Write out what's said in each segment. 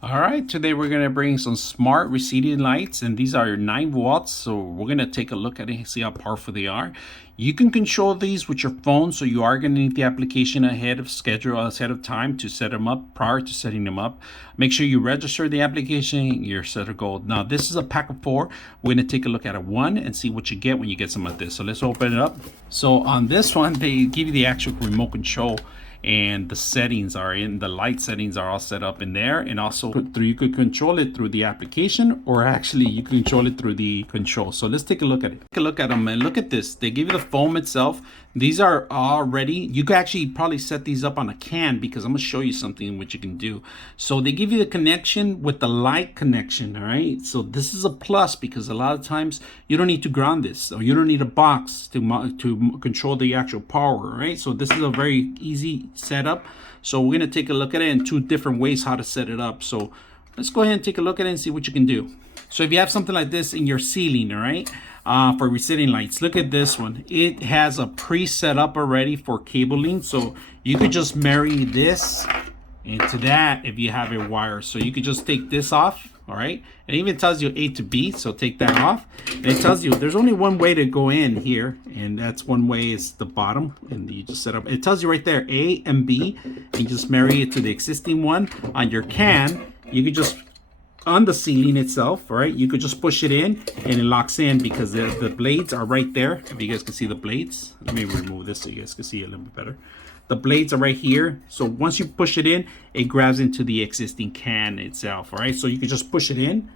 All right, today we're going to bring some smart receding lights, and these are 9 watts. So we're going to take a look at it and see how powerful they are. You can control these with your phone, so you are going to need the application ahead of time to set them up. Prior to setting them up, make sure you register the application. You're set to go. Now this is a pack of 4. We're going to take a look at a 1 and see what you get when you get some of this. So let's open it up. So on this one, they give you the actual remote control, and the settings are in the light settings are all set up in there, and also you could control it through the application, or actually you can control it through the control. So let's take a look at it. Take a look at them, and look at this. They give you the foam itself. These are already, you could actually probably set these up on a can, because I'm going to show you something which you can do. So they give you the connection with the light connection. All right, so this is a plus, because a lot of times you don't need to ground this, or you don't need a box to control the actual power. Right, so this is a very easy setup. So we're going to take a look at it in 2 different ways how to set it up. So let's go ahead and take a look at it and see what you can do. So if you have something like this in your ceiling, all right, for receding lights, look at this one. It has a pre-set up already for cabling, so you could just marry this into that if you have a wire. So you could just take this off. All right, it even tells you A to B, so take that off. And it tells you there's only one way to go in here, and that's one way is the bottom, and you just set up. It tells you right there A and B, and you just marry it to the existing one on your can. You could just, on the ceiling itself, all right, you could just push it in and it locks in, because the blades are right there. If you guys can see the blades, let me remove this so you guys can see it a little bit better. The blades are right here. So once you push it in, it grabs into the existing can itself. All right, so you can just push it in.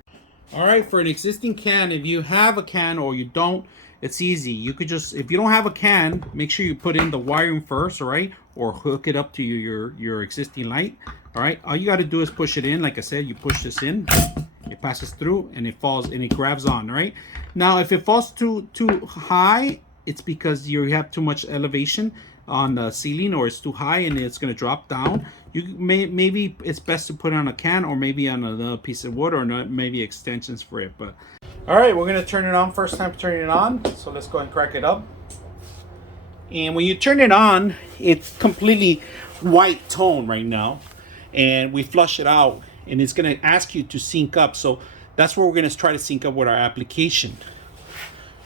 All right, for an existing can, if you have a can or you don't, it's easy. You could just, if you don't have a can, make sure you put in the wiring first, all right, or hook it up to your existing light. All right, all you got to do is push it in. Like I said, you push this in, it passes through, and it falls and it grabs on. Right now, if it falls too high, it's because you have too much elevation on the ceiling, or it's too high and it's going to drop down. You maybe it's best to put it on a can, or maybe on another piece of wood, or maybe extensions for it. But all right, we're going to turn it on. First time turning it on, so let's go and crack it up. And when you turn it on, it's completely white tone right now, and we flush it out, and it's going to ask you to sync up. So that's where we're going to try to sync up with our application.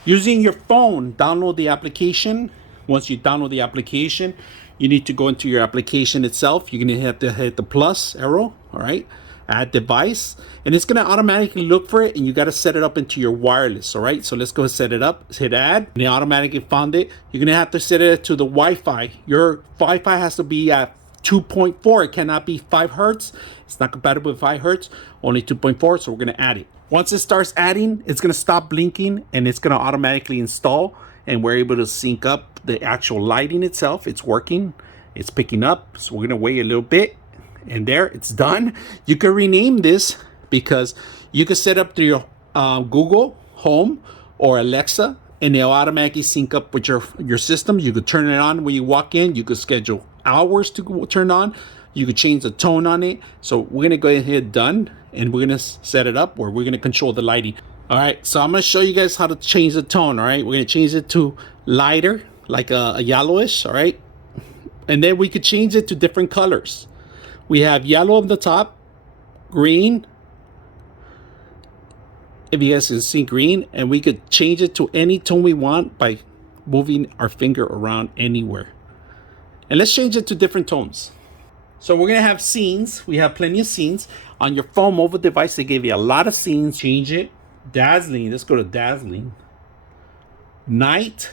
Using your phone, download the application. Once you download the application, you need to go into your application itself. You're going to have to hit the plus arrow, all right, add device, and it's going to automatically look for it, and you got to set it up into your wireless. All right, so let's go set it up. Hit add, and it automatically found it. You're going to have to set it to the Wi-Fi. Your Wi-Fi has to be at 2.4. It cannot be 5 hertz. It's not compatible with 5 hertz, only 2.4. So we're going to add it. Once it starts adding, it's going to stop blinking, and it's going to automatically install, and we're able to sync up the actual lighting itself. It's working, it's picking up. So we're going to wait a little bit, and there, it's done. You can rename this, because you can set up to your Google Home or Alexa, and they'll automatically sync up with your system. You could turn it on when you walk in. You could schedule hours to turn on. You could change the tone on it. So we're going to go ahead and hit done, and we're going to set it up where we're going to control the lighting. All right, so I'm going to show you guys how to change the tone. All right, we're going to change it to lighter, like a yellowish. All right, and then we could change it to different colors. We have yellow on the top, green, if you guys can see green, and we could change it to any tone we want by moving our finger around anywhere. And let's change it to different tones. So we're going to have scenes. We have plenty of scenes. On your phone mobile device, they gave you a lot of scenes. Change it. Dazzling. Let's go to dazzling. Night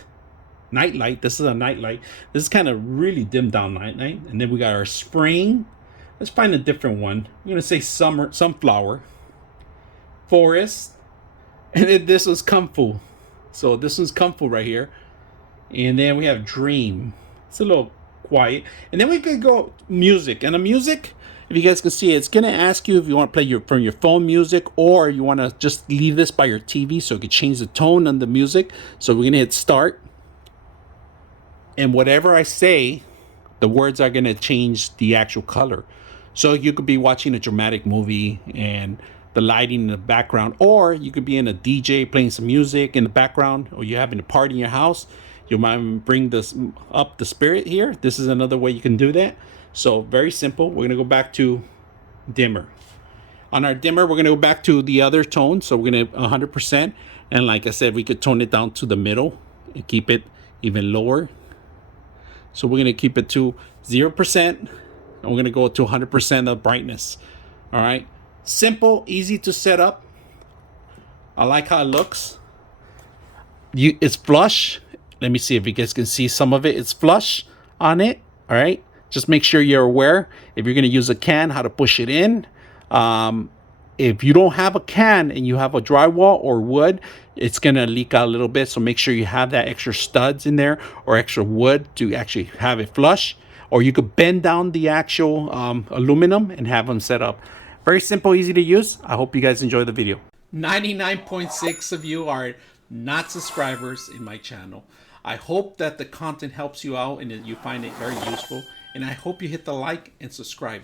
light. This is a night light. This is kind of really dimmed down night. And then we got our spring. Let's find a different one. We're going to say summer, sunflower, forest, and then this was kung fu. So this one's kung fu right here. And then we have dream. It's a little quiet. And then we could go music. And the music, if you guys can see it, it's going to ask you if you want to play from your phone music, or you want to just leave this by your TV so it can change the tone on the music. So we're going to hit start. And whatever I say, the words are going to change the actual color. So you could be watching a dramatic movie and the lighting in the background, or you could be in a DJ playing some music in the background, or you're having a party in your house. You might bring this up the spirit here. This is another way you can do that. So very simple. We're going to go back to dimmer. On our dimmer, we're going to go back to the other tone. So we're going to 100%. And like I said, we could tone it down to the middle and keep it even lower. So we're going to keep it to 0%. And we're going to go to 100% of brightness. All right. Simple, easy to set up. I like how it looks. It's flush. Let me see if you guys can see some of it. It's flush on it. All right. Just make sure you're aware if you're going to use a can, how to push it in. If you don't have a can and you have a drywall or wood, it's going to leak out a little bit. So make sure you have that extra studs in there or extra wood to actually have it flush. Or you could bend down the actual aluminum and have them set up. Very simple, easy to use. I hope you guys enjoy the video. 99.6 of you are not subscribers in my channel. I hope that the content helps you out and that you find it very useful. And I hope you hit the like and subscribe